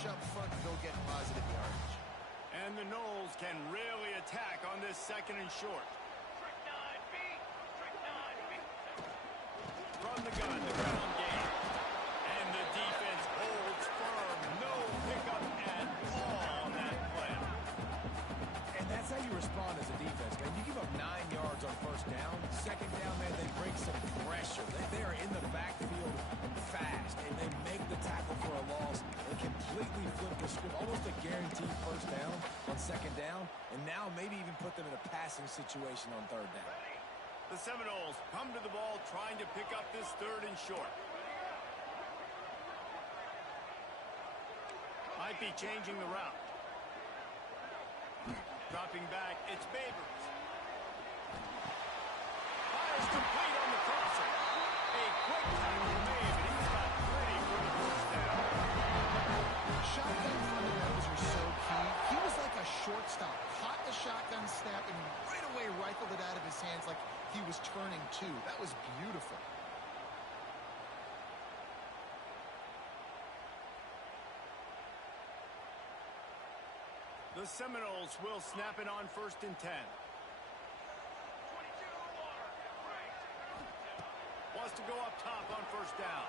push up front and go get positive yardage. And the Knowles can really attack on this 2nd and short. From the gun, the ground game. And the defense holds firm. No pickup at all on that play. And that's how you respond as a defense, man. You give up 9 yards on 1st down. 2nd down, man, they bring some pressure. They are in the backfield fast, and they make the tackle for a loss and completely flip the script. Almost a guaranteed 1st down on 2nd down, and now maybe even put them in a passing situation on 3rd down. The Seminoles come to the ball trying to pick up this 3rd and short. Might be changing the route. Dropping back, it's Babers. Fires complete on the crosser. A quick tackle made, but he's got plenty for the 1st down. Shotgun fundamentals are so key. He was like a shortstop. Caught the shotgun snap and right away rifled it out of his hands like he was turning two. That was beautiful. The Seminoles will snap it on 1st and 10. Wants to go up top on 1st down.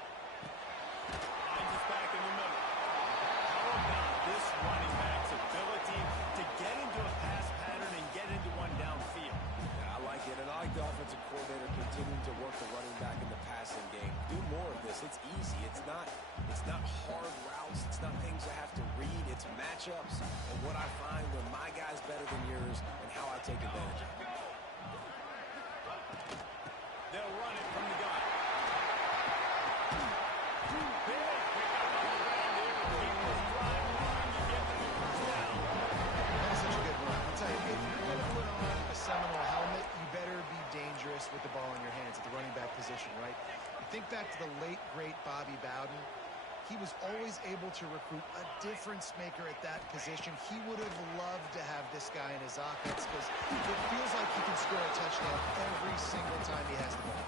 Finds us back in the middle. How about this running back's ability to get into a pass pattern and get into one downfield? Yeah, I like it, and I like the offensive coordinator continuing to work the running back in the passing game. Do more of this. It's easy. It's not hard routes. It's not things I have to read. It's matchups and what I find when my guy's better than yours and how I take advantage of it. They'll run it from the gun. Big pickup on the ground here. Keep this drive going. You get to the 1st down. That is such a good run. I'll tell you, if you're going to put on a Seminole helmet, you better be dangerous with the ball in your hands at the running back position, right? You think back to the late, great Bobby Bowden. He was always able to recruit a difference maker at that position. He would have loved to have this guy in his offense because it feels like he can score a touchdown every single time he has the ball.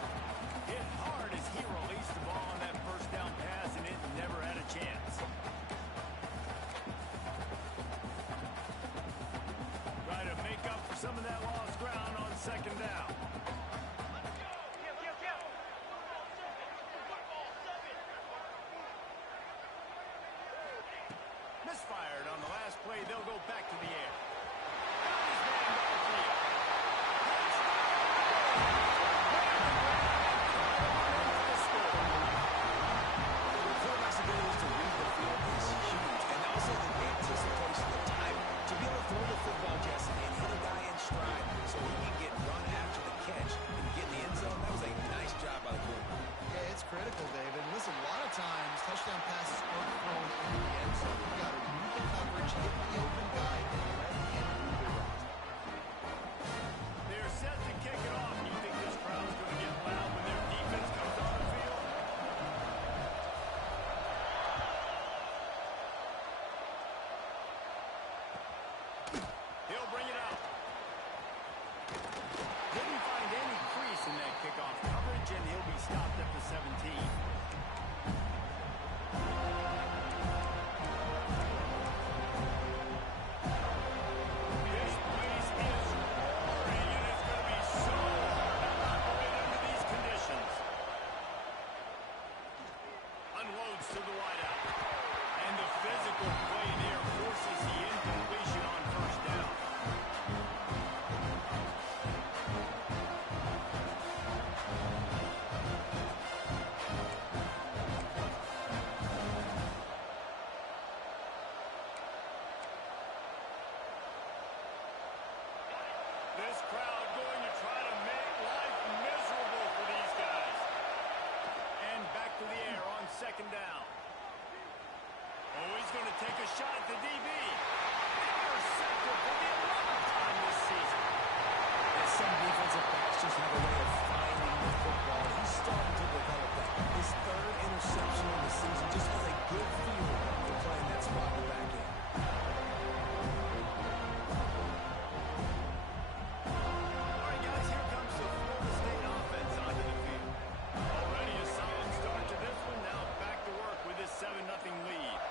Hit hard as he released the ball on that 1st down pass, and it never had a chance. Try to make up for some of that lost ground on 2nd down. Misfired on the last play. They'll go back to the air. Got his man downfield. The quarterback's ability to read the field is huge, and also the anticipation, the time to be able to throw the football, Jesse, and hit a guy in stride so he can get run after the catch and get in the end zone. That was a nice job by the quarterback. Yeah, it's critical, David. Listen, a lot of times touchdown passes aren't thrown into the end zone. You got to read the coverage, hit the open guy, and let him move the route. They're set to kick it off. You think this crowd's going to get loud when their defense comes on the field? He'll bring it out. Didn't find any crease in that kickoff coverage, and he'll be stopped at the 17. This place is roaring, and it's going to be so hard to operate under these conditions. Unloads to the wideout. And the physical play there forces the incompletion on 1st down. This crowd going to try to make life miserable for these guys. And back to the air on 2nd down. Oh, he's going to take a shot at the DB. Intercepted for the 11th time this season. And some defensive backs just have a way of finding the football. He's starting to develop that. His 3rd interception of the season just has a good feel for playing that spot in the back end. All right, guys, here comes the Florida State offense onto the field. Already a solid start to this one. Now back to work with this 7-0 lead.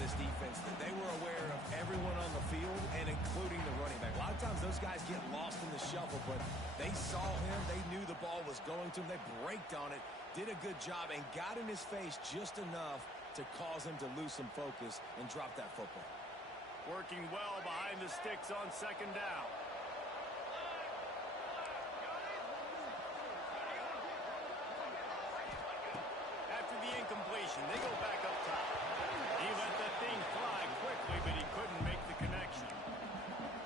this defense that they were aware of everyone on the field and including the running back. A lot of times those guys get lost in the shuffle, but they saw him. They knew the ball was going to him. They braked on it, did a good job, and got in his face just enough to cause him to lose some focus and drop that football. Working well behind the sticks on second down. After the incompletion, they go back up top. He let that thing fly quickly, but he couldn't make the connection.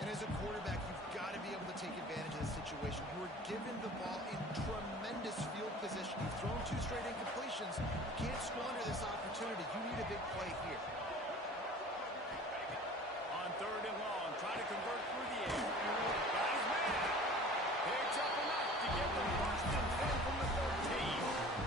And as a quarterback, you've got to be able to take advantage of the situation. You were given the ball in tremendous field position. You've thrown 2 straight incompletions. You can't squander this opportunity. You need a big play here. On third and long, trying to convert through the air. Got his man. Picks up enough to get the first and 10 from the 13.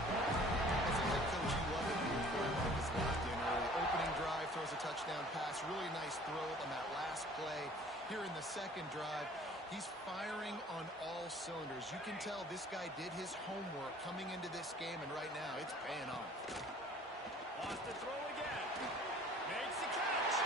As a head coach, you love it when your quarterback is locked in early. Opening drive, throws a touchdown pass. Really nice throw on that last play. Here in the second drive, he's firing on all cylinders. You can tell this guy did his homework coming into this game, and right now it's paying off. Wants to throw again. Makes the catch.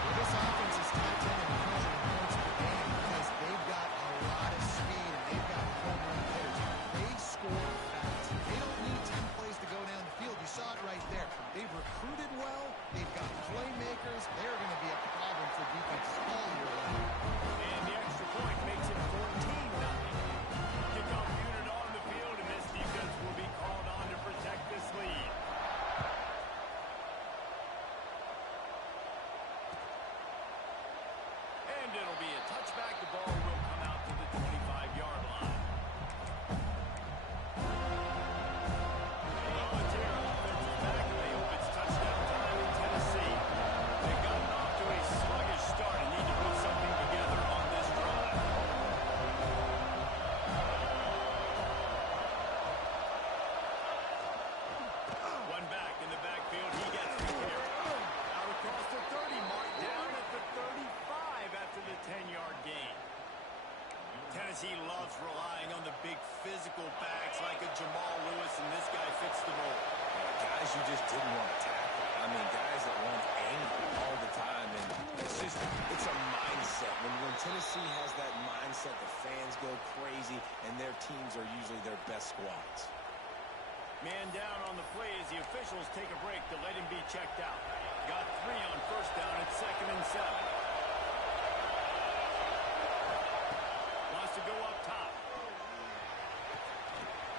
Well, this offense is top 10 in the country in points per game because they've got a lot of speed and they've got home run hitters. They score fast. They don't need 10 plays to go down the field. You saw it right there. They've recruited well. They've got playmakers. They're going to be a problem for defenses all year long. And the extra point makes it 14-0. Kickoff unit on the field, and this defense will be called on to protect this lead. And it'll be a touchback. The ball will come out to the 25-yard line. Volunteer offensive back, and they hope it's touchdown time in Tennessee. They've gotten off to a sluggish start and need to put something together on this drive. One back in the backfield. He gets the carry. Out across the 30 mark, down at the 35 after the 10-yard gain. Tennessee loves relying on the big physical backs like a Jamal Lewis, and this guy fits the mold. Guys you just didn't want to tackle. I mean, guys that want anger all the time, and it's a mindset. When Tennessee has that mindset, the fans go crazy, and their teams are usually their best squads. Man down on the play as the officials take a break to let him be checked out. Got 3 on first down at 2nd and 7. Wants to go up top.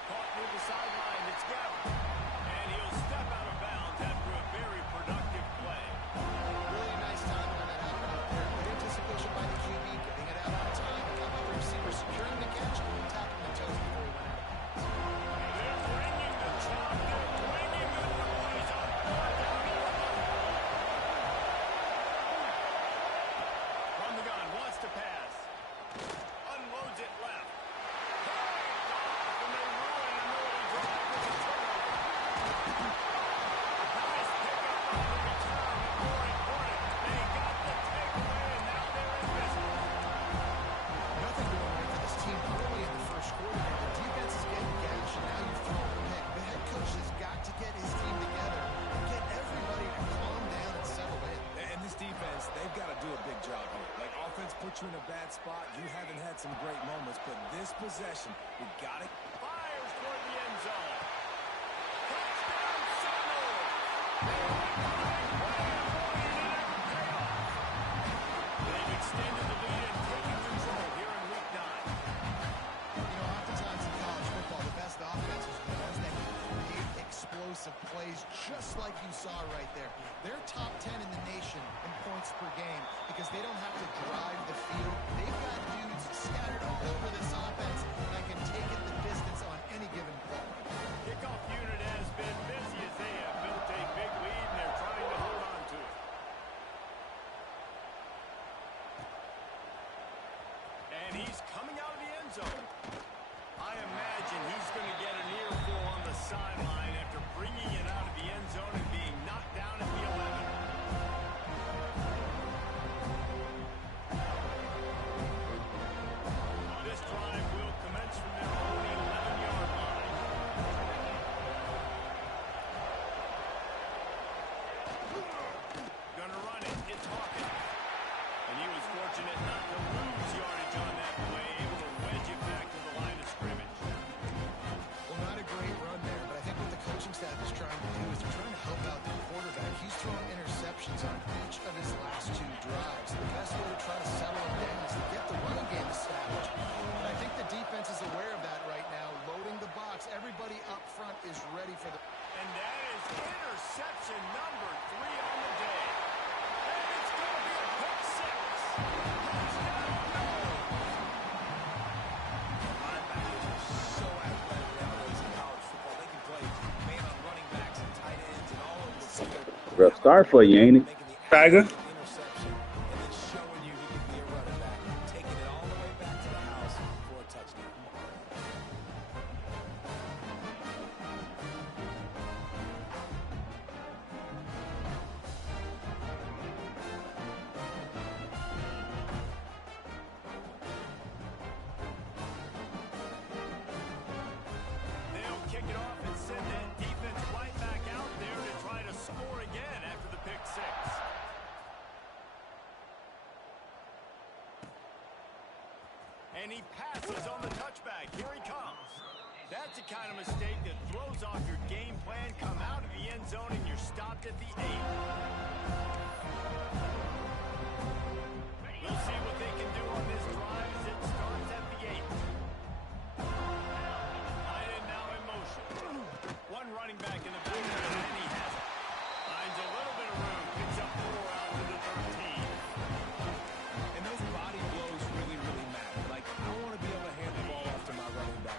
Caught near the sideline. It's Gavin. And he'll step out of bounds after a very productive play. Really nice timing on that happen out there. Good anticipation by the QB, getting it out on time. How about the receiver securing the catch, tapping the toes before he went out of bounds. They're bringing the chop. They're bringing the noise on 4th down. From the gun, wants to pass. Unloads it left. Picked off, and they ruin an early drive with a turnover. Nice pickup on the return, but more important, they got the takeaway, and now they're in business. Nothing going right for this team early in the first quarter. The defense is getting gashed, and now you've thrown a pick. The head coach has got to get his team together and get everybody to calm down and settle in. And this defense, they've got to do a big job here. Like, offense puts you in a bad spot. You haven't had some great moments, but this possession, we got it. Fires toward the end zone. Touchdown, Seminoles! They went for the big play, and boy, did it ever pay off. They've extended the lead and taken control here in Week 9. You know, oftentimes in college football, the best offenses are the ones that can create explosive plays, just like you saw right there. They're top 10 in the nation in points per game because they don't have to drive the field. They've got dudes scattered all over this offense that can take it the distance on any given play. Kickoff unit has been busy as they have built a big lead, and they're trying to hold on to it. And he's coming out of the end zone. I imagine he's going to get an earful on the sideline after bringing it out of the end zone and being knocked down at the 11. This drive will commence from their own 11-yard line. staff is trying to do is they're trying to help out the quarterback. He's throwing interceptions on each of his last 2 drives. The best way to try to settle him down is to get the running game established. And I think the defense is aware of that right now, loading the box. Everybody up front is ready for the... And that is interception number 3 on the day. And it's going to be a pick 6. Touchdown, go! Linebackers are so athletic nowadays in college football. They can play man on running backs and tight ends and all over the field. Rough start for you, ain't it, Tiger? Interception and then showing you he can be a running back, taking it all the way back to the house for a touchdown. They'll kick it off and send that defense right back out there to try to score again after the pick 6. And he passes on the touchback. Here he comes. That's the kind of mistake that throws off your game plan. Come out of the end zone and you're stopped at the 8. We'll see what they can do on this drive as it starts at the 8. Tight end now in motion. One running back in the backfield, and he has it. Finds a little bit of room. Picks up 4 out to the 13. And those body blows really, really matter. Like, I want to be able to hand the ball off to my running back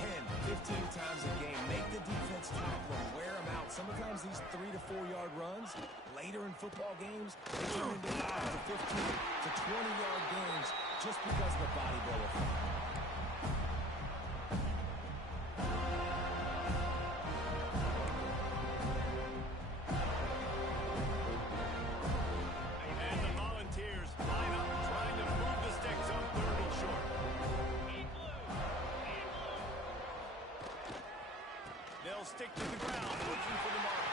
10, 15 times a game. Make the defense tackle them, wear them out. Sometimes these 3 to 4 yard runs, later in football games, they turn into 5 to 15 to 20 yard games just because of the body blow effect. And the Volunteers line up trying to move the sticks on 3rd and short. They'll stick to the ground looking for the mark.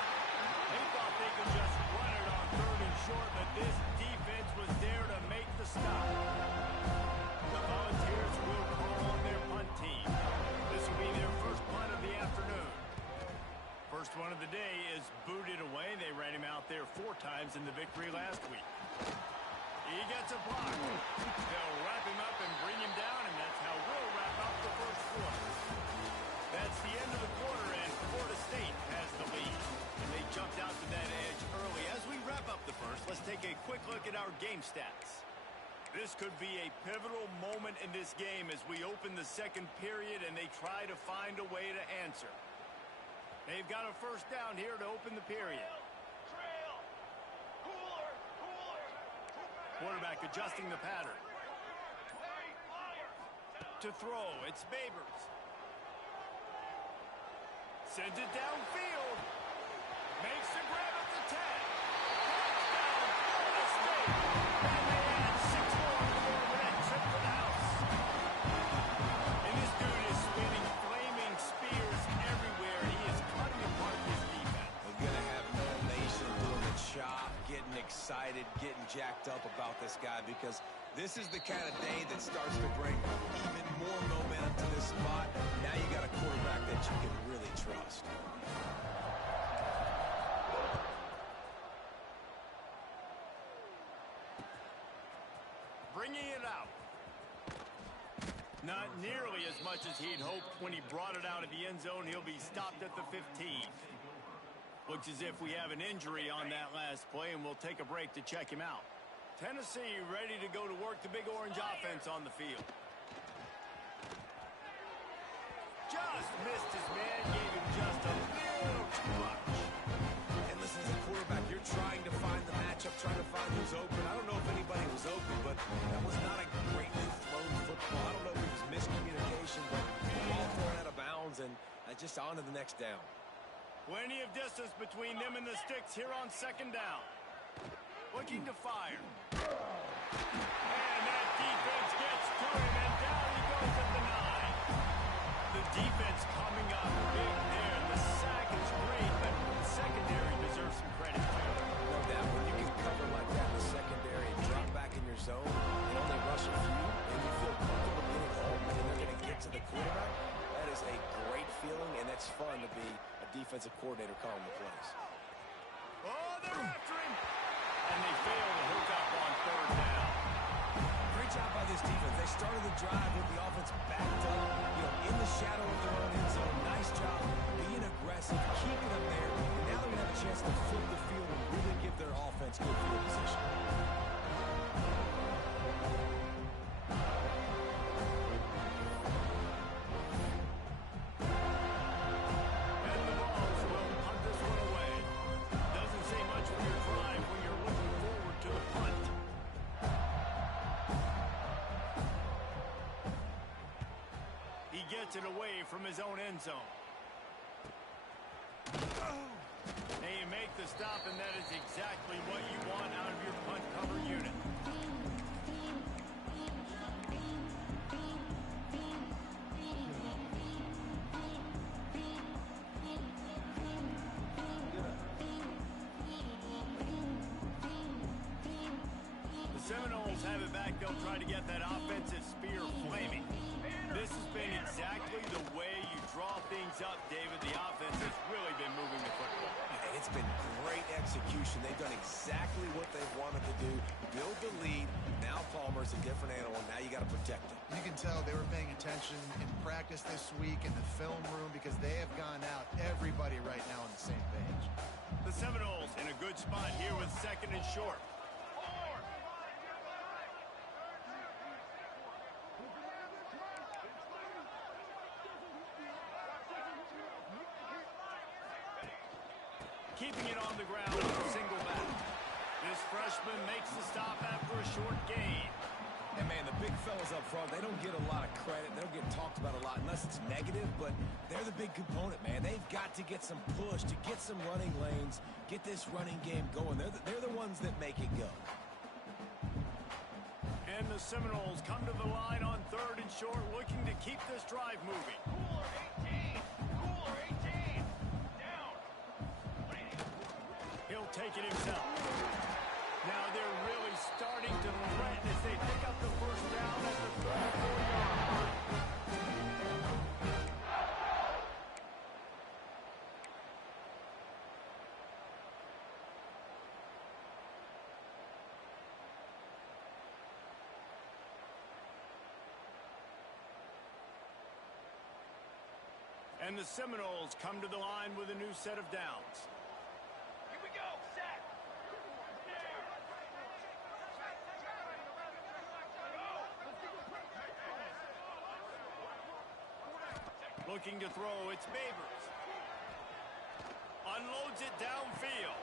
They thought they could just run it on 3rd and short, but this defense was there to make the stop. The Volunteers will call on their punt team. This will be their first punt of the afternoon. First one of the day is booted away. They ran him out there 4 times in the victory last week. He gets a block. They'll wrap him up and bring him down, and that's how we'll wrap up the first quarter. That's the end of the quarter, and Florida State has the lead. And they jumped out to that edge early. As we wrap up the first, let's take a quick look at our game stats. This could be a pivotal moment in this game as we open the second period and they try to find a way to answer. They've got a first down here to open the period. Quarterback adjusting the pattern. To throw, it's Babers. Sends it downfield. Makes the grab at the 10. Touchdown, Florida State. And they add 6 more on the board with that trip to the house. And this dude is spinning flaming spears everywhere. He is cutting apart his defense. We're going to have the nation doing the chop, getting excited, getting jacked up about this guy because this is the kind of day that starts to bring even more momentum to this spot. Now you got a quarterback that you can really trust. Bringing it out. Not nearly as much as he'd hoped when he brought it out of the end zone. He'll be stopped at the 15. Looks as if we have an injury on that last play, and we'll take a break to check him out. Tennessee ready to go to work the Big Orange offense on the field. Just missed his man, gave him just a little too much. And listen, as a quarterback, you're trying to find the matchup, trying to find who's open. I don't know if anybody was open, but that was not a greatly thrown football. I don't know if it was miscommunication, but the ball thrown out of bounds and just on to the next down. Plenty of distance between them and the sticks here on second down. Looking to fire. And that defense gets to him, and down he goes at the 9. The defense coming up big there. The sack is great, but the secondary deserves some credit too. No doubt, when you can cover like that in the secondary and drop back in your zone and only rush a few, and you feel comfortable getting home and they're going to get to the quarterback, that is a great feeling, and it's fun to be a defensive coordinator calling the plays. Oh, they're after him. And they fail to hook up on third down. Great job by this defense. They started the drive with the offense backed up, in the shadow of their own end zone. Nice job being aggressive, keeping them there. And now they're going to have a chance to flip the field and really give their offense good field position. And the Vols will punt this one away. Doesn't say much for your drive when you're looking forward to the punt. He gets it away from his own end zone. And you make the stop, and that is exactly what you want out of your punt cover unit. The Seminoles have it back. They'll try to get that offensive spear flaming. This has been exactly the way you draw things up, David. The offense has really been moving the football. And it's been great execution. They've done exactly what they've wanted to do. Build the lead. Now Palmer's a different animal. Now you got to protect him. You can tell they were paying attention in practice this week in the film room because they have gone out, everybody right now on the same page. The Seminoles in a good spot here with second and short. Keeping it on the ground with a single back. This freshman makes the stop after a short gain. And, man, the big fellas up front, they don't get a lot of credit. They don't get talked about a lot unless it's negative, but they're the big component, man. They've got to get some push, to get some running lanes, get this running game going. They're the ones that make it go. And the Seminoles come to the line on third and short, looking to keep this drive moving. Cooler 18! Cooler 18! Down! He'll take it himself. Now they're really starting to threaten as they pick up the first down at the 34-yard line. And the Seminoles come to the line with a new set of downs. Here we go! Set! Looking to throw, it's Babers. Unloads it downfield.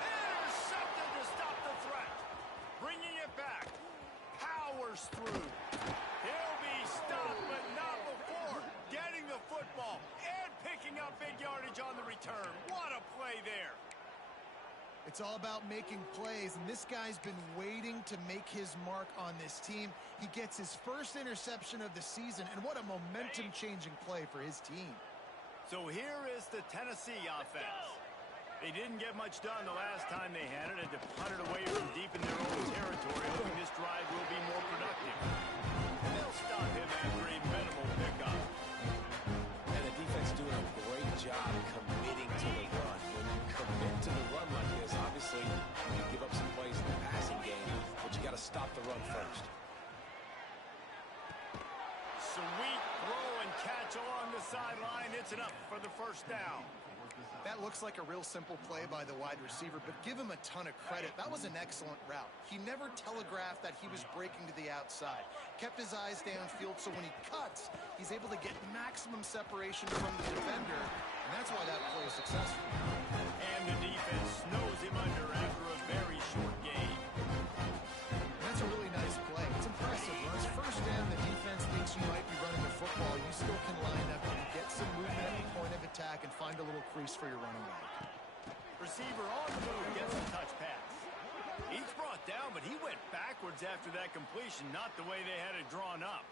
Intercepted to stop the threat. Bringing it back. Powers through. He'll be stopped, but not before getting the football and picking up big yardage on the return. What a play there. It's all about making plays, and this guy's been waiting to make his mark on this team. He gets his first interception of the season, and what a momentum-changing play for his team. So here is the Tennessee offense. They didn't get much done the last time they had it, and to punt it away from deep in their own territory, hoping this drive will be more productive. They'll stop him after a minimal pickup. And the defense doing a great job committing to the run. When you commit to the run like this, obviously you give up some plays in the passing game, but you got to stop the run first. Sweet throw and catch along the sideline. It's enough for the first down. That looks like a real simple play by the wide receiver, but give him a ton of credit. That was an excellent route. He never telegraphed that he was breaking to the outside. Kept his eyes downfield, so when he cuts, he's able to get maximum separation from the defender, and that's why that play is successful. And the defense snows him under after a very short gain. That's a really nice play. It's impressive. When it's first down, the defense thinks you might be running the football. You still can line up and get some movement at the point of attack and find a little crease for your running back. Receiver on the move gets a touch pass. He's brought down, but he went backwards after that completion, not the way they had it drawn up.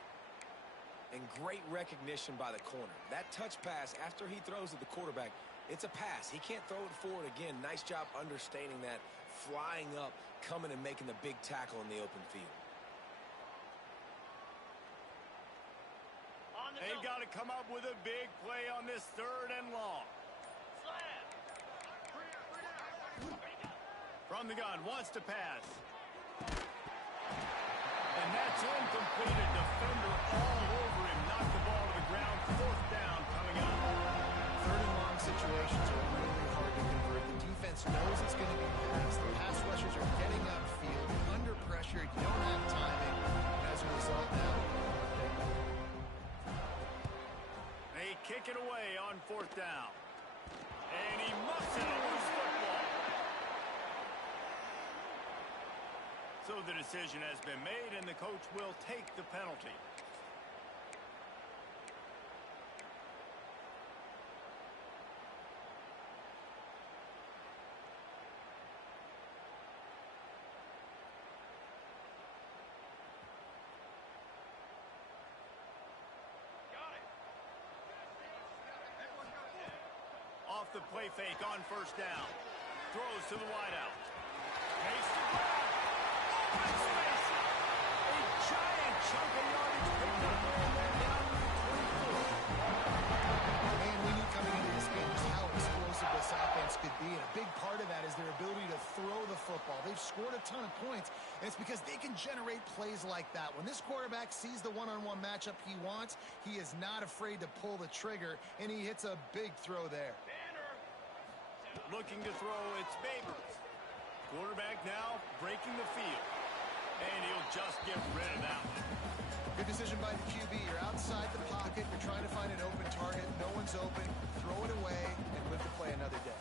And great recognition by the corner. That touch pass, after he throws at the quarterback, it's a pass. He can't throw it forward again. Nice job understanding that, flying up, coming and making the big tackle in the open field. They've got to come up with a big play on this third and long. from the gun, wants to pass. And that's incomplete. A defender all over him. Knocked the ball to the ground. 4th down coming up. 3rd and long situations are really hard to convert. The defense knows it's going to be passed. The pass rushers are getting upfield. Under pressure, you don't have timing. And as a result now, they kick it away on 4th down. And he muffs it, a loose football. So the decision has been made, and the coach will take the penalty. Off the play fake on 1st down. Throws to the wideout. Makes the grab. Open space. A giant chunk of yardage picked up there and they're down to the 24. man, we knew coming into this game just how explosive this offense could be. And a big part of that is their ability to throw the football. They've scored a ton of points, and it's because they can generate plays like that. When this quarterback sees the one-on-one matchup he wants, he is not afraid to pull the trigger, and he hits a big throw there. Looking to throw, it's Babers. Quarterback now breaking the field. And he'll just get rid of that one. Good decision by the QB. You're outside the pocket. You're trying to find an open target. No one's open. Throw it away and live to play another day.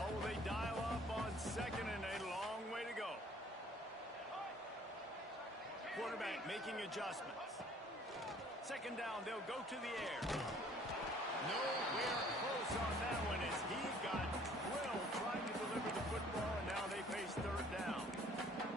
Oh, they dial up on 2nd and a long way to go. Quarterback making adjustments. 2nd down, they'll go to the air. Nowhere close on that one as he got drilled trying to deliver the football, and now they face 3rd down.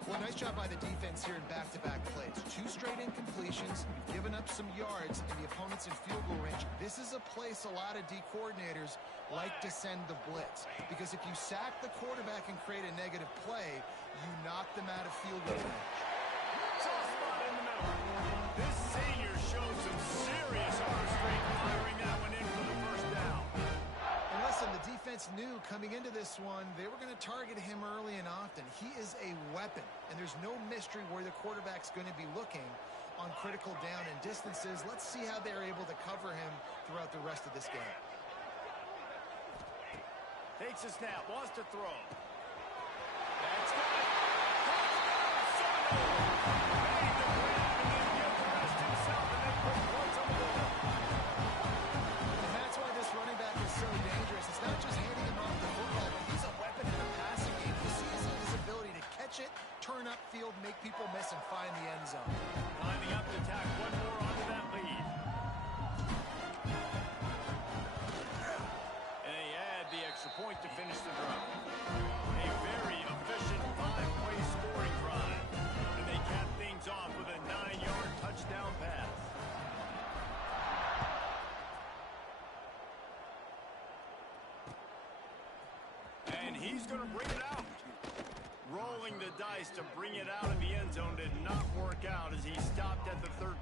Well, nice job by the defense here in back-to-back plays. 2 straight incompletions. You've given up some yards, and the opponent's in field goal range. This is a place a lot of D coordinators like to send the blitz, because if you sack the quarterback and create a negative play, you knock them out of field goal range. Soft spot in the middle. This senior showed some serious arm strength firing that one in for the 1st down. And listen, the defense knew coming into this one they were going to target him early and often. He is a weapon, and there's no mystery where the quarterback's going to be looking on critical down and distances. Let's see how they're able to cover him throughout the rest of this game. Takes a snap, wants to throw. That's got it. Made the grab and then get the rest himself, and they put points on the board. And that's why this running back is so dangerous. It's not just handing him off the football, but he's a weapon in the passing game. You see his ability to catch it, turn upfield, make people miss, and find the end zone. Lining up to tack one more onto that lead. And they add the extra point to finish the drive. A very efficient 5-play scoring drive. And they cap things off with a 9-yard touchdown pass. And he's going to bring it out. Rolling the dice to bring it out of the end zone did not work out as he stopped at the 13.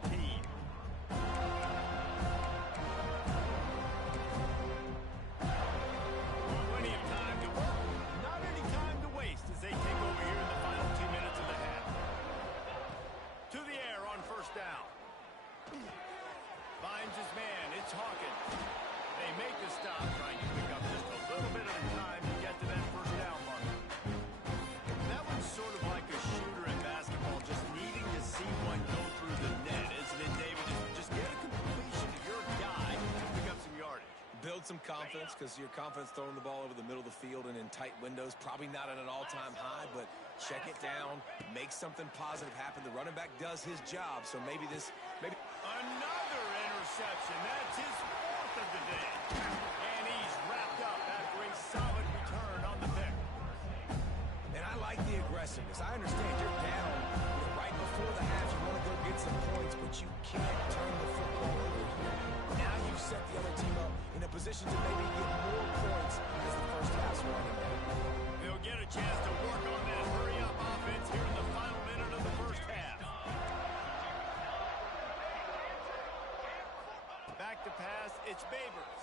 Plenty of time to work. Not any time to waste as they take over here in the final 2 minutes of the half. To the air on 1st down. Finds his man. It's Hawkins. They make the stop, trying to pick up just a little bit of time to get to that 1st down mark. That one's sort of like a shooter in basketball, just needing to see one go through the net, isn't it, David? Just get a completion to your guy and pick up some yardage. Build some confidence, because your confidence throwing the ball over the middle of the field and in tight windows, probably not at an all-time high, but check it down, make something positive happen. The running back does his job, so maybe Another interception. That's his 4th of the day. And he's wrapped up after a solid return on the pick. And I like the aggressiveness. I understand you're down right before the half. You want to go get some points, but you can't turn the football over here. Now you've set the other team up in a position to maybe get more points as the first half's running back. They'll get a chance to work on that hurry-up offense here in the final minute of the 1st half. Back to pass, it's Babers.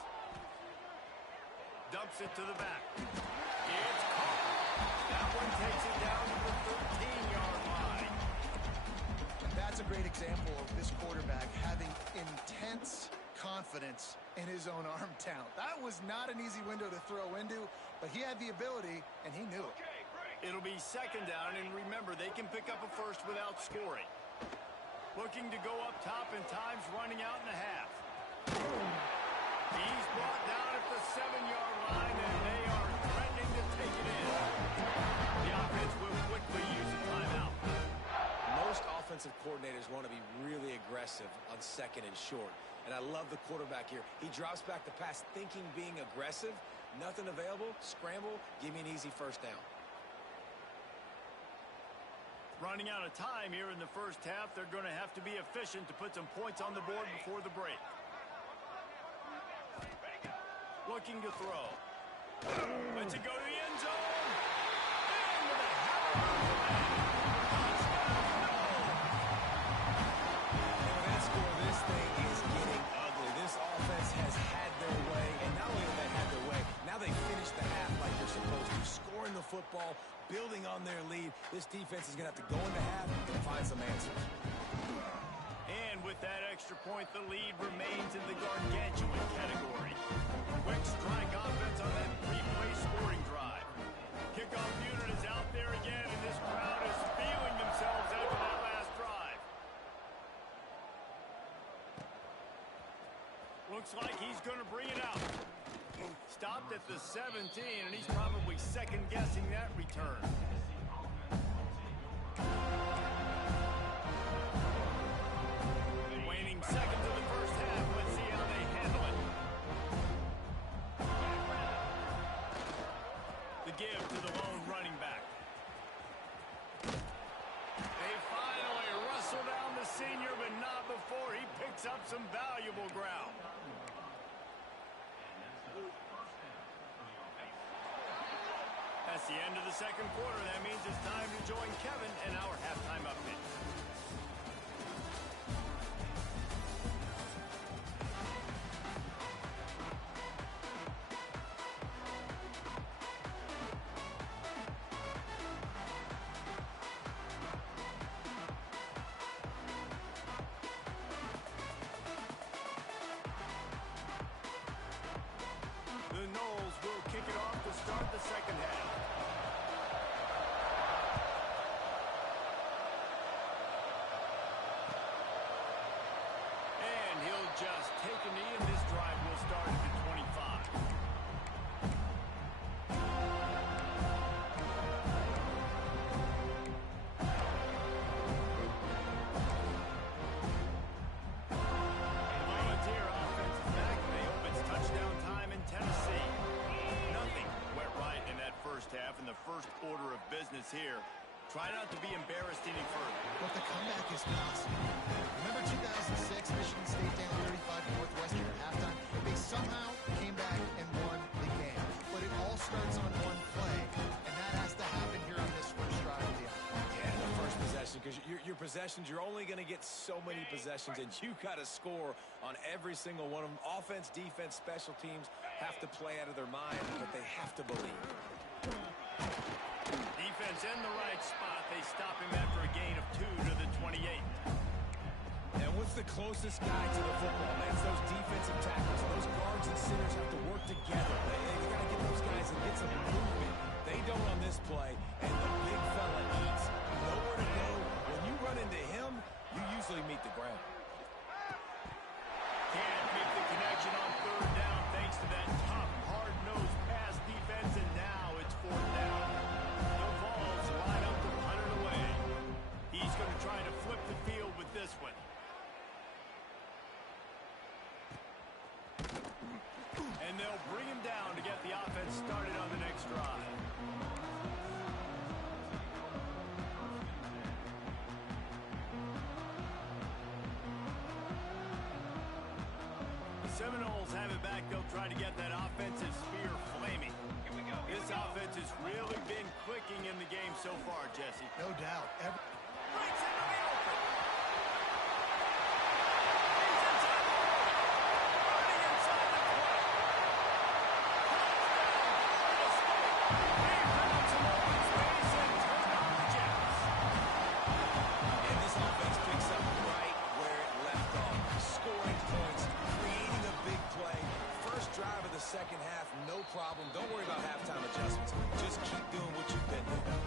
Dumps it to the back. It's caught. That one takes it down to the 13-yard line. That's a great example of this quarterback having intense confidence in his own arm talent. That was not an easy window to throw into, but he had the ability, and he knew it. Okay, break. It'll be second down, and remember, they can pick up a first without scoring. Looking to go up top and time's running out in the half. He's brought down at the 7-yard line, and they are threatening to take it in. The offense will quickly use a timeout. Most offensive coordinators want to be really aggressive on second and short. And I love the quarterback here. He drops back the pass thinking being aggressive. Nothing available. Scramble. Give me an easy first down. Running out of time here in the first half. They're going to have to be efficient to put some points on the board before the break. Looking to throw. Lets it go to the end zone. And with a hell of a play. And with that score, this thing is getting ugly. This offense has had their way, and not only have they had their way, now they finish the half like they're supposed to, scoring the football, building on their lead. This defense is going to have to go into half and find some answers. And with that extra point, the lead remains in the gargantuan category. Quick strike offense on that three-play scoring drive. Kickoff unit is out there again, and this crowd is feeling themselves after that last drive. Looks like he's going to bring it out. Stopped at the 17, and he's probably second-guessing that return. Waning seconds of the first half. Let's see how they handle it. The give to the lone running back. They finally rustle down the senior, but not before he picks up some valuable ground. That's the end of the second quarter. That means it's time to join Kevin in our halftime update. The Knowles will kick it off to start the second half. And he'll just take a knee, and this drive will start at the 25. Volunteer offense is back, and they hope it's touchdown time in Tennessee. Nothing went right in that first half, and the first order of business here. Try not to be embarrassed any further. But the comeback is possible. Remember 2006, Michigan State down 35 to Northwestern at halftime? They somehow came back and won the game. But it all starts on one play, and that has to happen here on this first drive of the offense. Yeah, the first possession, because your possessions, you're only going to get so many possessions, and you got to score on every single one of them. Offense, defense, special teams have to play out of their mind, but they have to believe. Defense in the right spot. They stop him after a gain of 2 to the 28. And what's the closest guy to the football, man? It's those defensive tackles. Those guards and centers have to work together. They got to get those guys and get some movement. They don't on this play, and the big fella eats. Nowhere to go. When you run into him, you usually meet the ground. Can't make the connection on third down thanks to that tough, hard-nosed pass defense, and now it's fourth down. The Vols line up to punt it away. He's going to try to flip the field with this one. And they'll bring him down to get the offense started on the next drive. The Seminoles have it back. They'll try to get that offensive spear flaming. Here we go. This offense has really been clicking in the game so far, Jesse. No doubt. Breaks into the open. He's inside the 20. Running inside the 20. Touchdown! And this offense picks up right where it left off. Scoring points, creating a big play. First drive of the second half, no problem. Don't worry about halftime adjustments. Just keep doing what you've been doing.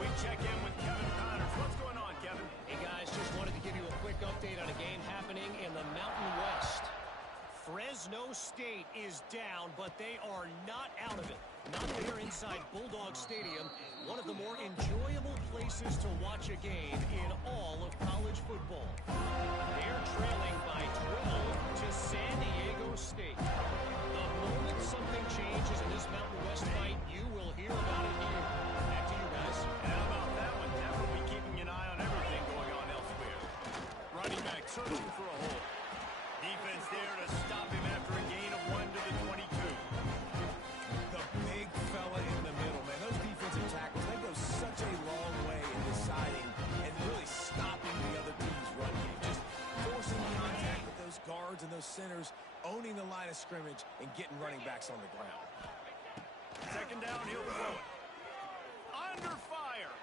We check in with Kevin Connors. What's going on, Kevin? Hey, guys, just wanted to give you a quick update on a game happening in the Mountain West. Fresno State is down, but they are not out of it. Not there inside Bulldog Stadium, one of the more enjoyable places to watch a game in all of college football. They're trailing by 12 to San Diego State. The moment something changes in this Mountain West fight, you will hear about it here. Back to you guys. And how about that one? Definitely keeping an eye on everything going on elsewhere. Running back searching for a hole. Defense there to stop him after a gain of 1 to the 22. The big fella in the middle, man. Those defensive tackles, they go such a long way in deciding and really stopping the other team's run game. Just forcing contact with those guards and those centers, owning the line of scrimmage, and getting running backs on the ground. Second down, he'll throw it. Under fire.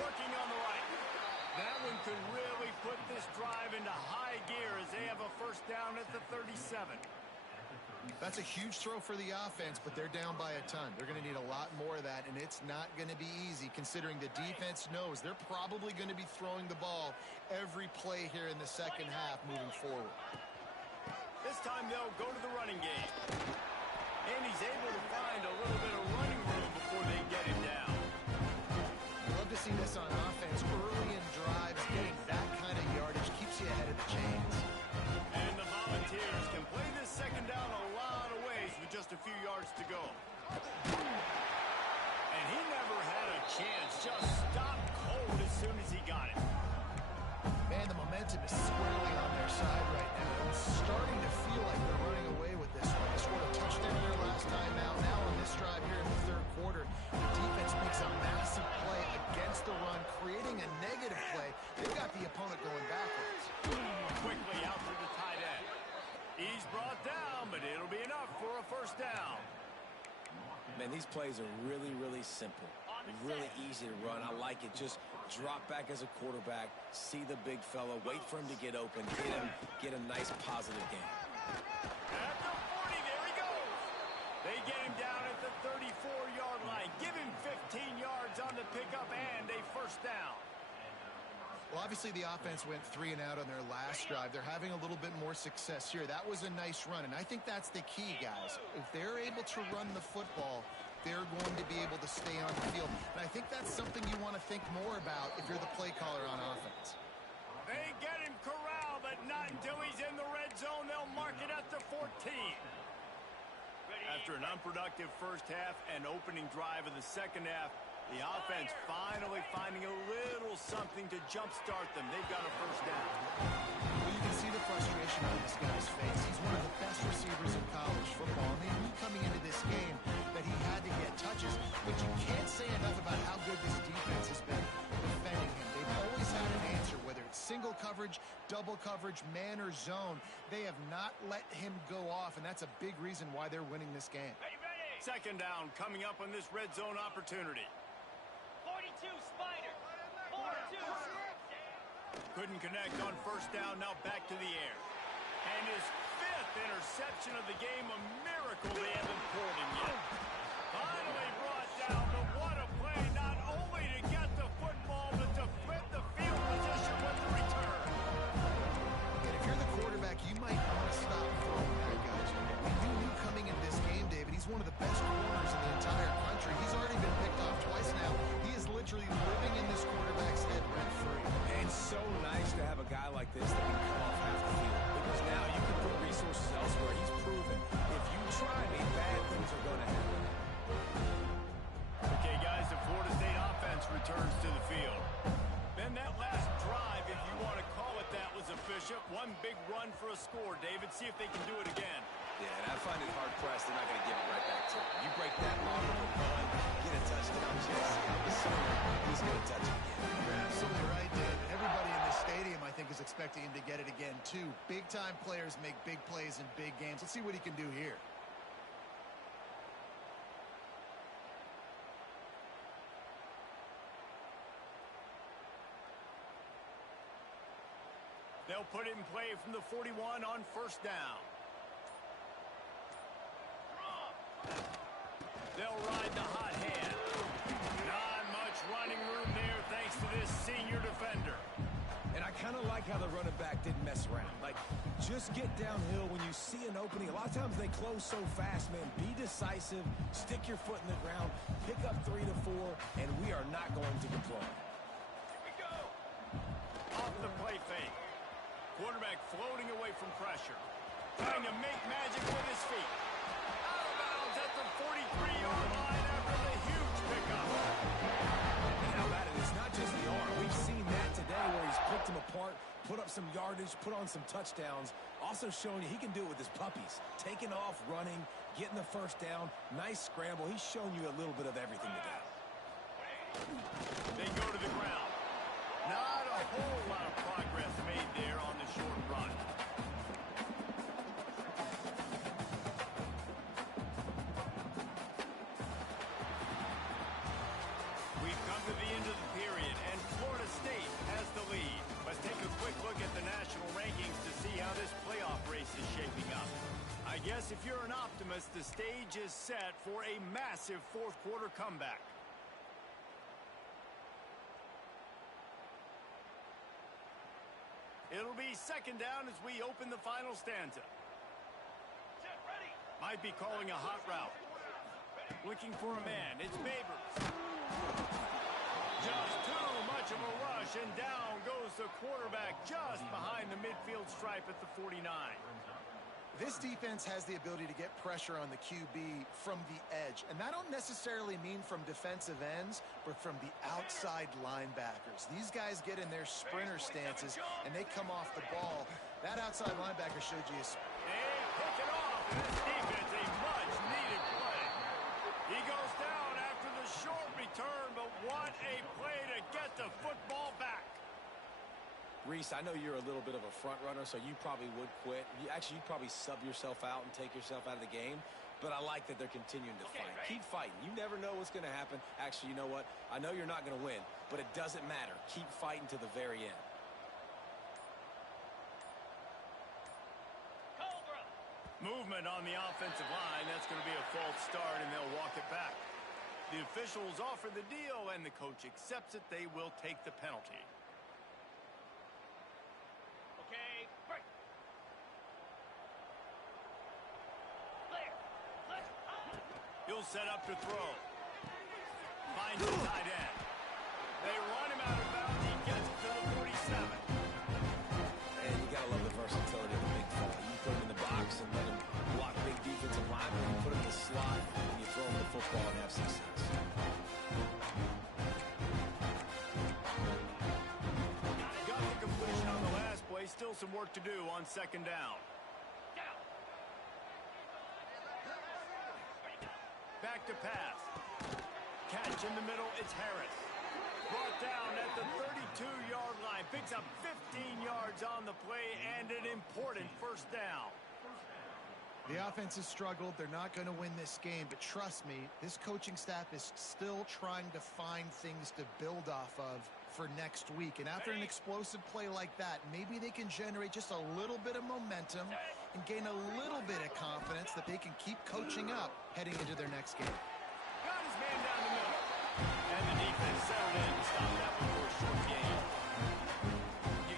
Working on the right. That one could really put this drive into high gear as they have a first down at the 37. That's a huge throw for the offense, but they're down by a ton. They're going to need a lot more of that, and it's not going to be easy considering the defense knows they're probably going to be throwing the ball every play here in the second half moving forward. This time they'll go to the running game. And he's able to find a little bit of running room before they get him down. Love to see this on offense early in drives. Getting that kind of yardage keeps you ahead of the chains. And the Volunteers can play this second down a lot of ways with just a few yards to go. And he never had a chance. Just stopped cold as soon as he got it. Man, the momentum is squarely on their side right now. It's starting to feel like they're running away with this one. They scored a touchdown there last time out. Now on this drive here in the third quarter, the defense makes a massive play against the run, creating a negative play. They've got the opponent going backwards. Quickly out to the tight end. He's brought down, but it'll be enough for a first down. Man, these plays are really, really simple. Really easy to run. I like it. Just drop back as a quarterback, see the big fella, wait for him to get open, hit him, get a nice positive game. At the 40, there he goes. They get him down at the 34-yard line. Give him 15 yards on the pickup and a first down. Well, obviously the offense went 3 and out on their last drive. They're having a little bit more success here. That was a nice run, and I think that's the key, guys. If they're able to run the football, they're going to be able to stay on the field. And I think that's something you want to think more about if you're the play caller on offense. They get him corralled, but not until he's in the red zone. They'll mark it at the 14. After an unproductive first half and opening drive of the second half, the offense finally finding a little something to jumpstart them. They've got a first down. Well, you can see the frustration on this guy's face. He's one of the best receivers in college football, and they knew coming into this game that he had to get touches. But you can't say enough about how good this defense has been defending him. They've always had an answer, whether it's single coverage, double coverage, man or zone. They have not let him go off, and that's a big reason why they're winning this game. Second down coming up on this red zone opportunity. 42, Spider. 42. Couldn't connect on first down, now back to the air. And his 5th interception of the game, a miracle they haven't pulled him yet. Finally brought down, but what a play, not only to get the football, but to flip the field position with the return. And if you're the quarterback, you might want to stop throwing that, guys. And you knew coming into this game, David, he's one of the best corners in the entire country. He's already been picked off twice now. He is literally living in this quarterback's head rent-free. And so nice to have a guy like this that can come off half the field. Because now you can put resources elsewhere. He's proven if you try me, bad things are going to happen. Okay, guys, the Florida State offense returns to the field. Then that last drive, if you want to call it that, was efficient. One big run for a score, David. See if they can do it again. Yeah, and I find it hard-pressed. They're not going to give it right back to him. You break that long of a run, get a touchdown, just he's going to touch it again. You're absolutely right, David. Everybody in this stadium, I think, is expecting him to get it again, too. Big-time players make big plays in big games. Let's see what he can do here. it in play from the 41 on first down. They'll ride the hot hand. Not much running room there thanks to this senior defender. And I kind of like how the running back didn't mess around. Like, just get downhill when you see an opening. A lot of times they close so fast, man. Be decisive, stick your foot in the ground, pick up 3 to 4, and we are not going to complain. Here we go. Off the play fake. Quarterback floating away from pressure. Trying to make magic with his feet. Out of bounds at the 43-yard line after the huge pickup. And how about it? It's not just the arm. We've seen that today where he's picked them apart, put up some yardage, put on some touchdowns. Also showing you he can do it with his puppies. Taking off, running, getting the first down. Nice scramble. He's shown you a little bit of everything today. They go to the ground. Not a whole lot of progress made there on the short run. We've come to the end of the period, and Florida State has the lead. Let's take a quick look at the national rankings to see how this playoff race is shaping up. I guess if you're an optimist, the stage is set for a massive fourth-quarter comeback. It'll be second down as we open the final stanza. Might be calling a hot route. Looking for a man. It's Babers. Just too much of a rush, and down goes the quarterback just behind the midfield stripe at the 49. This defense has the ability to get pressure on the QB from the edge, and that don't necessarily mean from defensive ends, but from the outside linebackers. These guys get in their sprinter stances, and they come off the ball. That outside linebacker showed you his... They pick it off, and this defense a much-needed play. He goes down after the short return, but what a play to get the football back. Reese, I know you're a little bit of a front runner, so you probably would quit. You'd probably sub yourself out and take yourself out of the game. But I like that they're continuing to fight. Right. Keep fighting. You never know what's going to happen. Actually, you know what? I know you're not going to win, but it doesn't matter. Keep fighting to the very end. Cobra. Movement on the offensive line. That's going to be a false start, and they'll walk it back. The officials offer the deal, and the coach accepts it. They will take the penalty. Okay, break. Clear. Let's He'll set up to throw. Finds the tight end. They run him out of bounds. He gets it to the 47. And you got to love the versatility of the big fella. You put him in the box and let him block big defensive linemen. You put him in the slot, and you throw him the football and have success. Got the completion on the last play. Still some work to do on second down. down. Back to pass. Catch in the middle. It's Harris. Brought down at the 32-yard line. Picks up 15 yards on the play and an important first down. The offense has struggled. They're not going to win this game, but trust me, this coaching staff is still trying to find things to build off of for next week. And after an explosive play like that, maybe they can generate just a little bit of momentum and gain a little bit of confidence that they can keep coaching up heading into their next game. Got his man down the middle. And the defense settled in to stop that one for a short game.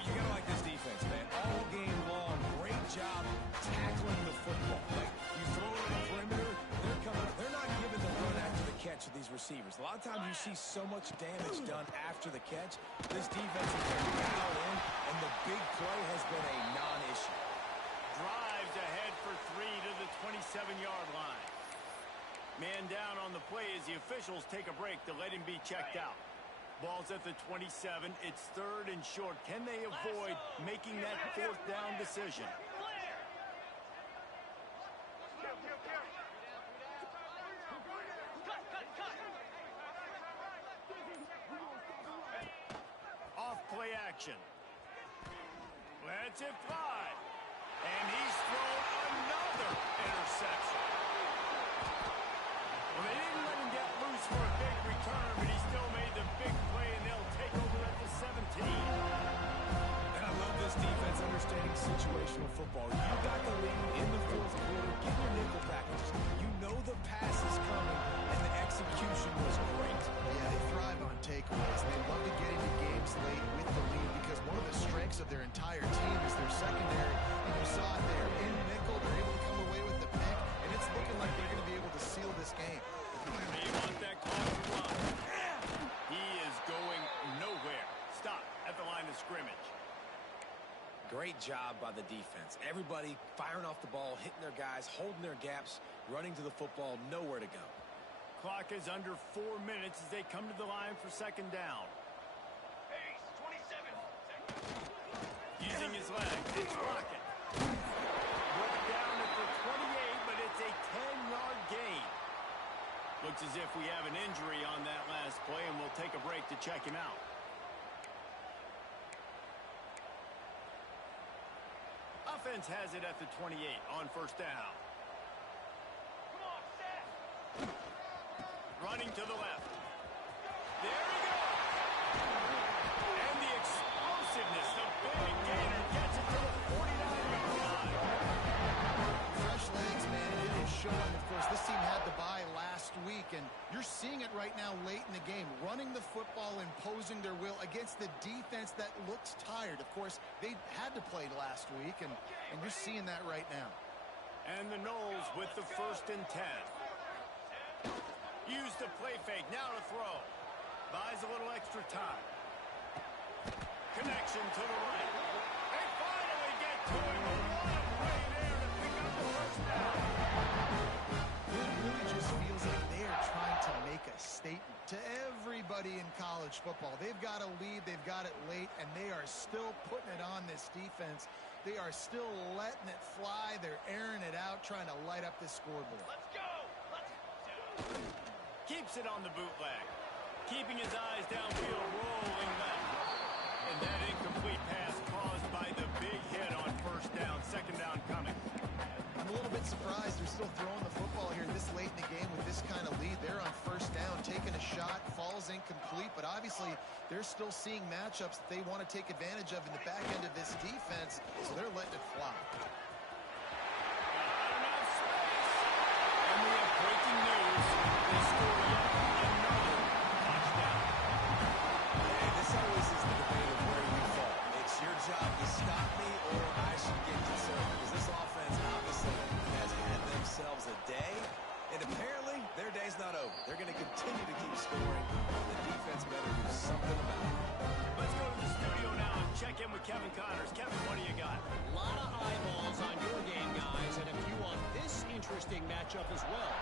You got to like this defense, man. All game long, great job tackling the football. Like, you throw it on the perimeter, they're coming. They're not giving the run after the catch with these receivers. A lot of times you see so much damage done after the catch. This defense has been dialed in, and the big play has been a non-issue. Drives ahead for 3 to the 27-yard line. Man down on the play as the officials take a break to let him be checked out. Ball's at the 27. It's third and short. Can they avoid making that fourth down decision? Clear. Cut. Off play action. Lets it fly. And he's thrown another interception. Well, they didn't let him get loose for a big return, but he still made the big play, and they'll take over at the 17. And I love this defense understanding situational football. You got the lead in the fourth quarter. Get your nickel packages. You know the pass is coming, and the execution was great. Yeah, they thrive on takeaways. They love to get into games late with the lead because one of the strengths of their entire team is their secondary. And you saw it there. In nickel, they're able to come away with the pick, and it's looking like they're going to be able to seal this game. They want that call for run. He is going nowhere. Stop at the line of scrimmage. Great job by the defense. Everybody firing off the ball, hitting their guys, holding their gaps, running to the football, nowhere to go. Clock is under 4 minutes as they come to the line for second down. Pace, 27 seconds. Using his legs, it's Rocket. Brought down at the 28, but it's a 10-yard gain. Looks as if we have an injury on that last play, and we'll take a break to check him out. Offense has it at the 28 on first down. Come on, Seth. Running to the left. There he goes. And the explosiveness, the big gainer gets it to the 49-yard line. Fresh legs, man, it is showing. Of course, this team had the bye last week, and you're seeing it right now late in the game. Running the football, imposing their will against the defense that looks tired. Of course, they had to play last week, and you're seeing that right now. And the Knowles with the 1st and 10. Use the play fake, now to throw. Buys a little extra time. Connection to the right. They finally get to him. What a play there to pick up the first down. It really just feels like they are trying to make a statement to everybody in college football. They've got a lead, they've got it late, and they are still putting it on this defense. They are still letting it fly. They're airing it out, trying to light up this scoreboard. Let's go. Let's go. Keeps it on the bootleg. Keeping his eyes downfield, rolling left. And that incomplete pass caused by the big hit on first down. Second down coming. I'm a little bit surprised they're still throwing the football here this late in the game with this kind of lead. They're on first down, taking a shot, falls incomplete, but obviously they're still seeing matchups that they want to take advantage of in the back end of this defense, so they're letting it fly. Enough space. And we have breaking news. They score yet another touchdown. And this always is the debate of where you fall. It's your job to stop me, or I should get concerned, because this offense obviously has had themselves a day, and apparently their day's not over. They're going to continue to keep scoring. The defense better do something about it. Let's go to the studio now and check in with Kevin Connors. Kevin, what do you got? A lot of eyeballs on your game, guys, and a few on this interesting matchup as well.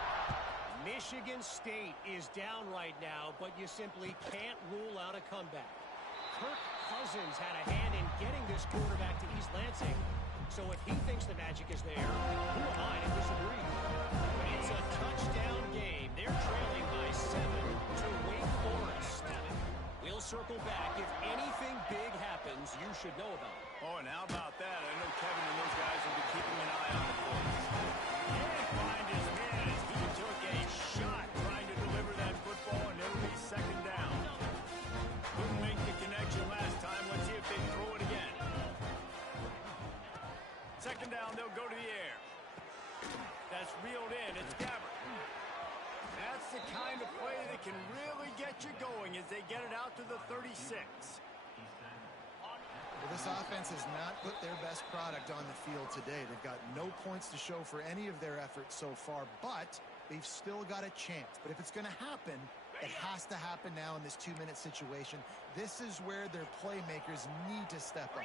Michigan State is down right now, but you simply can't rule out a comeback. Kirk Cousins had a hand in getting this quarterback to East Lansing, so if he thinks the magic is there, who am I to disagree? It's a touchdown game. They're trailing by 7 to Wake Forest. We'll circle back. If anything big happens, you should know about it. Oh, and how about that? I know Kevin and those guys will be keeping an eye on it for us. Can't find his man as he took a shot trying to deliver that football, and it'll be second down. Couldn't make the connection last time. Let's see if they throw it again. Second down, they'll go to the air. That's reeled in. It's Gabbert. That's the kind of play that can really get you going as they get it out to the 36. Well, this offense has not put their best product on the field today. They've got no points to show for any of their efforts so far, but they've still got a chance. But if it's going to happen, it has to happen now in this 2-minute situation. This is where their playmakers need to step up.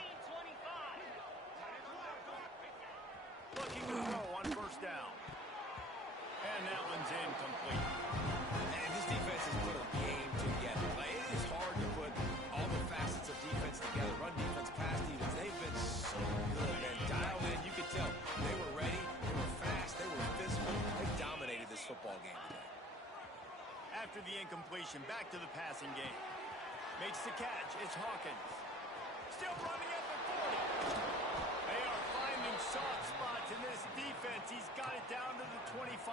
325. Looking to throw on first down. And that one's incomplete. And this defense has put a game together. Like, it is hard to put all the facets of defense together. Run defense, pass defense. They've been so good and dialed in. You could tell they were ready, they were fast, they were physical. They dominated this football game today. After the incompletion, back to the passing game. Makes the catch. It's Hawkins. Still running at the 40. They are finding soft spots in this defense. He's got it down to the 25.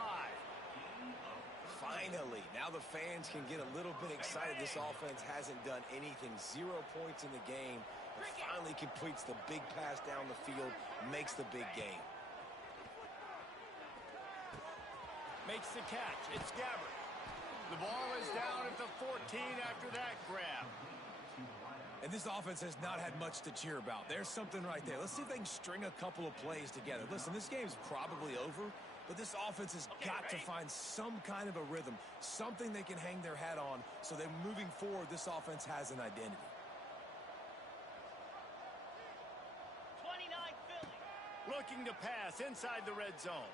Finally, now the fans can get a little bit excited. This offense hasn't done anything. 0 points in the game. But finally completes the big pass down the field, makes the big game. Makes the catch. It's Gabbert. The ball is down at the 14 after that grab. And this offense has not had much to cheer about. There's something right there. Let's see if they can string a couple of plays together. Listen, this game's probably over, but this offense has got to find some kind of a rhythm, something they can hang their hat on, so that moving forward, this offense has an identity. 29 Philly. Looking to pass inside the red zone.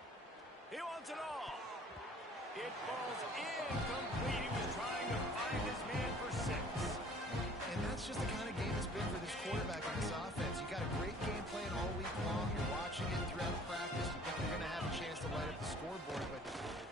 He wants it all. It falls incomplete. He was trying to find his man for 6. And that's just the kind of game it's been for this quarterback in this offense. You got a great game plan all week long. You're watching it throughout practice. You think you're going to have a chance to light up the scoreboard, but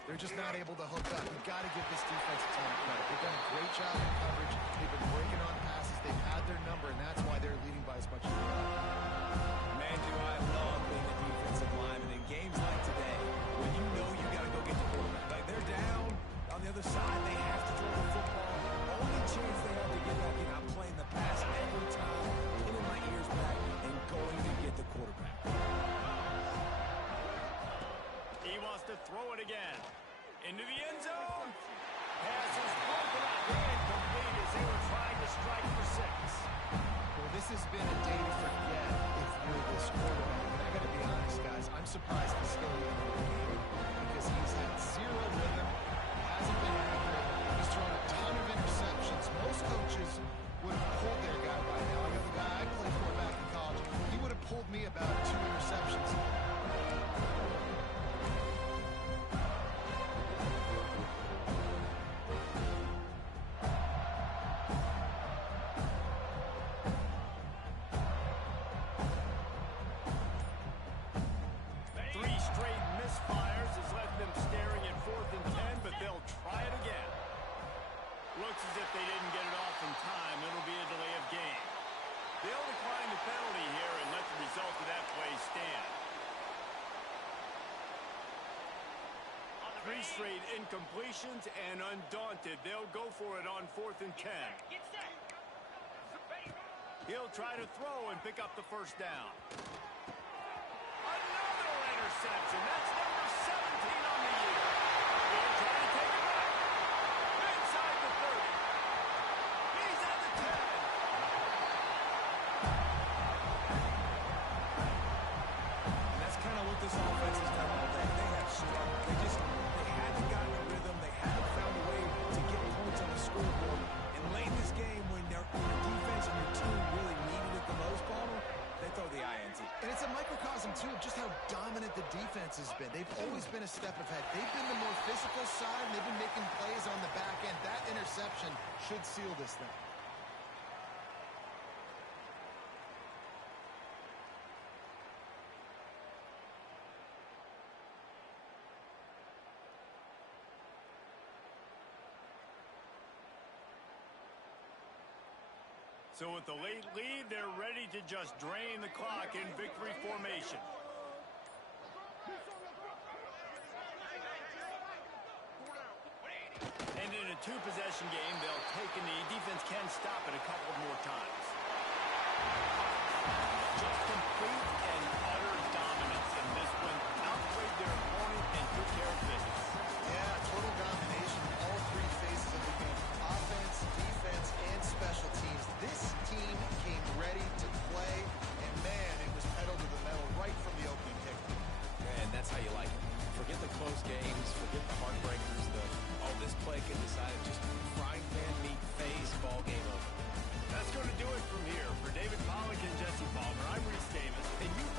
they're just not able to hook up. You've got to give this defense a ton of credit. They've done a great job in coverage. They've been breaking on passes. They've had their number, and that's why they're leading by as much as they are. Man, do I love being a defensive lineman in games like today when you know you got to go get the quarterback. Like they're down on the other side, they have to throw the football. Only chance they have to get back in. I'm playing the pass every time, pulling my ears back and going to get the quarterback. He wants to throw it again. Into the end zone. Pass is broken up. Incomplete as they were trying to strike for 6. Well, this has been a day to forget if you're this quarterback. And I got to be honest, guys, I'm surprised he's still even in the game because he's had zero rhythm. He hasn't been accurate. He's thrown a ton of interceptions. Most coaches would have pulled their guy by now. I got the guy I played for back in college. He would have pulled me about 2 interceptions. Looks as if they didn't get it off in time. It'll be a delay of game. They'll decline the penalty here and let the result of that play stand. 3 straight incompletions, and undaunted, they'll go for it on 4th and 10. Get set. He'll try to throw and pick up the first down. Another interception. That's number 17 on the year. He'll try to take it back. Inside the 30. He's at the 10. And that's kind of what this offense has done all day. They have struggled. They haven't gotten a rhythm. They haven't found a way to get points on the scoreboard. And late in this game, when your defense and your team really needed it the most, Palmer, they throw the INT. And it's a microcosm, too, of just how dominant the defense has been. They've always been a step ahead. They've been the more physical side, and they've been making plays on the back end. That interception should seal this thing. So with the late lead, they're ready to just drain the clock in victory formation. And in a 2-possession game, they'll take a knee. Defense can stop it a couple more times. Just complete and utter dominance in this one. Outplayed their opponent and took care of business. Yeah, total domination in all 3 phases of the game. Offense, defense, and special teams. This team came ready to play, and man, it was pedal to the metal right from the opening kick. And that's how you like it. Forget the close games, forget the heartbreakers, this play can decide just frying pan meat phase, ball game over. That's going to do it from here. For David Pollack and Jesse Palmer, I'm Reese Davis, and you've been